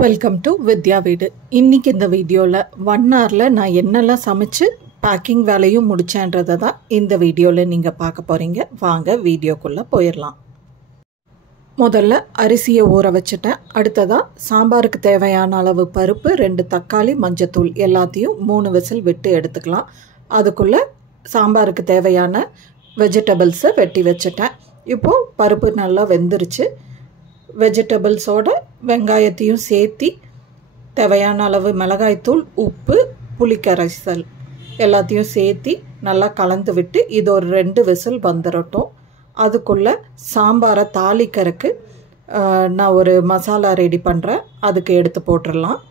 Welcome to வித்யா வீடு. இன்றைக்கி இந்த வீடியோவில் 1 ஹவரில் நான் என்னெல்லாம் சமைச்சு பேக்கிங் வேலையும் முடித்தேன்றதை தான் இந்த வீடியோவில் நீங்கள் பார்க்க போகிறீங்க. வாங்க வீடியோக்குள்ளே போயிடலாம். முதல்ல அரிசியை ஊற வச்சுட்டேன். அடுத்ததாக சாம்பாருக்கு தேவையான அளவு பருப்பு, 2 தக்காளி, மஞ்சத்தூள் எல்லாத்தையும் 3 விசில் விட்டு எடுத்துக்கலாம். அதுக்குள்ளே சாம்பாருக்கு தேவையான வெஜிடபிள்ஸை வெட்டி வச்சுட்டேன். இப்போது பருப்பு நல்லா வெந்துருச்சு. வெஜிடபிள்ஸோட வெங்காயத்தையும் சேர்த்தி தேவையான அளவு மிளகாய்த்தூள், உப்பு, புளிக்கரைசல் எல்லாத்தையும் சேர்த்தி நல்லா கலந்து விட்டு இது ஒரு 2 விசில் வந்துடட்டும். அதுக்குள்ளே சாம்பாரை தாளிக்கிறதுக்கு நான் ஒரு மசாலா ரெடி பண்ணுறேன். அதுக்கு எடுத்து போட்டுடலாம்.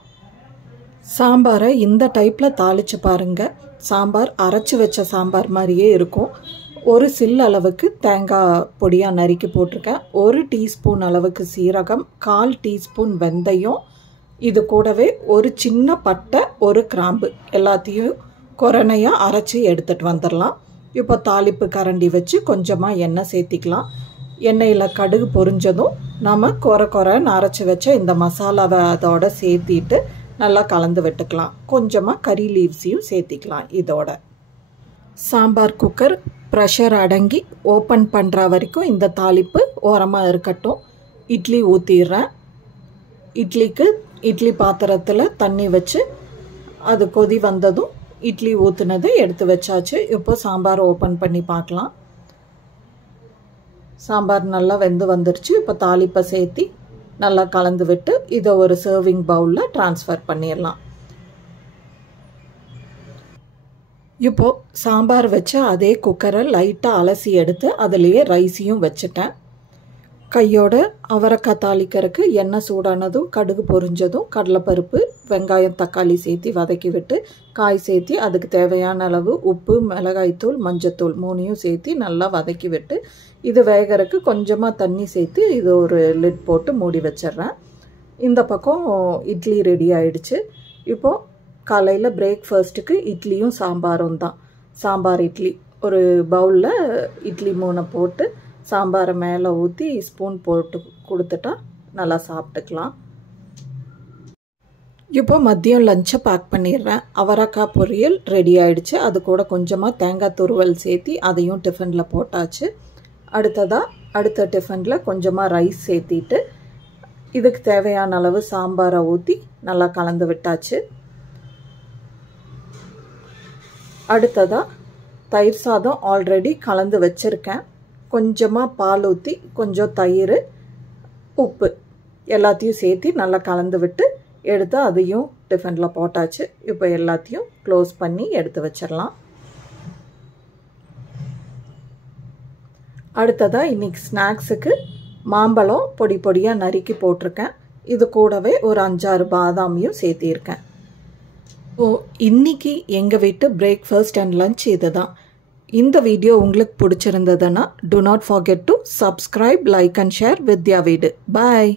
சாம்பாரை இந்த டைப்பில் தாளித்து பாருங்கள். சாம்பார் அரைச்சி வச்ச சாம்பார் மாதிரியே இருக்கும். ஒரு சில் அளவுக்கு தேங்காய் பொடியாக நறுக்கி போட்டிருக்கேன். 1 டீஸ்பூன் அளவுக்கு சீரகம், 1/4 டீஸ்பூன் வெந்தயம், இது கூடவே ஒரு சின்ன பட்டை, 1 கிராம்பு எல்லாத்தையும் கொரணையாக அரைச்சி எடுத்துகிட்டு வந்துடலாம். இப்போ தாளிப்பு கரண்டி வச்சு கொஞ்சமாக எண்ணெய் சேர்த்திக்கலாம். எண்ணெயில் கடுகு பொரிஞ்சதும் நம்ம கொரன்னு அரைச்சி வச்ச இந்த மசாலாவை அதோட சேர்த்திட்டு நல்லா கலந்து விட்டுக்கலாம். கொஞ்சமாக கறி லீவ்ஸையும் சேர்த்திக்கலாம். இதோட சாம்பார் குக்கர் ப்ரெஷர் அடங்கி ஓப்பன் பண்ணுற வரைக்கும் இந்த தாளிப்பு ஓரமாக இருக்கட்டும். இட்லி ஊற்றிடுறேன். இட்லி பாத்திரத்தில் தண்ணி வச்சு அது கொதி வந்ததும் இட்லி ஊற்றுனதை எடுத்து வச்சாச்சு. இப்போ சாம்பார் ஓப்பன் பண்ணி பார்க்கலாம். சாம்பார் நல்லா வெந்து வந்துருச்சு. இப்போ தாளிப்பை சேர்த்தி நல்லா கலந்து விட்டு இதை ஒரு சர்விங் பவுலில் ட்ரான்ஸ்ஃபர் பண்ணிடலாம். இப்போது சாம்பார் வச்ச அதே குக்கரை லைட்டாக அலசி எடுத்து அதுலேயே ரைஸையும் வச்சுட்டேன். கையோட அவரைக்காய் தாளிக்கிறதுக்கு எண்ணெய் சூடானதும் கடுகு பொரிஞ்சதும் கடலைப்பருப்பு, வெங்காயம், தக்காளி சேர்த்து வதக்கி விட்டு காய் சேர்த்தி அதுக்கு தேவையான அளவு உப்பு, மிளகாய்த்தூள், மஞ்சத்தூள் 3ஐயும் சேர்த்து நல்லா வதக்கி விட்டு இது வேகிறதுக்கு கொஞ்சமாக தண்ணி சேர்த்து இது ஒரு லிட் போட்டு மூடி வச்சிட்றேன். இந்த பக்கம் இட்லி ரெடி ஆயிடுச்சு. இப்போது காலையில் பிரேக்ஃபாஸ்ட்டுக்கு இட்லியும் சாம்பாரும் தான். சாம்பார் இட்லி ஒரு பவுலில் இட்லி 3 போட்டு சாம்பாரை மேலே ஊற்றி ஸ்பூன் போட்டு கொடுத்துட்டா நல்லா சாப்பிட்டுக்கலாம். இப்போ மதியம் லஞ்சை பேக் பண்ணிடுறேன். அவரைக்காய் பொரியல் ரெடி ஆகிடுச்சு. அது கூட கொஞ்சமாக தேங்காய் துருவல் சேர்த்தி அதையும் டிஃபனில் போட்டாச்சு. அடுத்த டிஃபனில் கொஞ்சமாக ரைஸ் சேர்த்திட்டு இதுக்கு தேவையான அளவு சாம்பாரை ஊற்றி நல்லா கலந்து விட்டாச்சு. அடுத்ததாக தயிர் சாதம் ஆல்ரெடி கலந்து வச்சுருக்கேன். கொஞ்சமாக பால் ஊற்றி கொஞ்சம் தயிர், உப்பு எல்லாத்தையும் சேர்த்து நல்லா கலந்து விட்டு எடுத்து அதையும் டிஃபனில் போட்டாச்சு. இப்போ எல்லாத்தையும் க்ளோஸ் பண்ணி எடுத்து வச்சிடலாம். அடுத்ததாக இன்றைக்கி ஸ்நாக்ஸுக்கு மாம்பழம் பொடி பொடியாக நறுக்கி போட்டிருக்கேன். இது கூடவே ஒரு 5-6 பாதாமியும் சேர்த்திருக்கேன். இன்னைக்கு எங்கள் வீட்டு பிரேக்ஃபாஸ்ட் அண்ட் லஞ்ச் இது தான். இந்த வீடியோ உங்களுக்கு பிடிச்சிருந்ததுன்னா do not forget to subscribe, like and share வித்யா வீடு. பாய்.